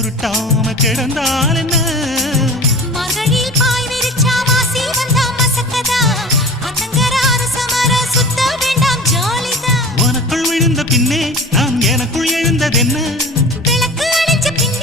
உருட்டாம கிடந்தால் என்ன மகளில் பாய் விரிச்சா வாசி வந்தா மசக்கதா அத்தங்கர அரசமர சுத்த வேண்டாம் ஜாலிதா உனக்குள் விழுந்த பின்னே நான் எனக்குள் எழுந்ததென்ன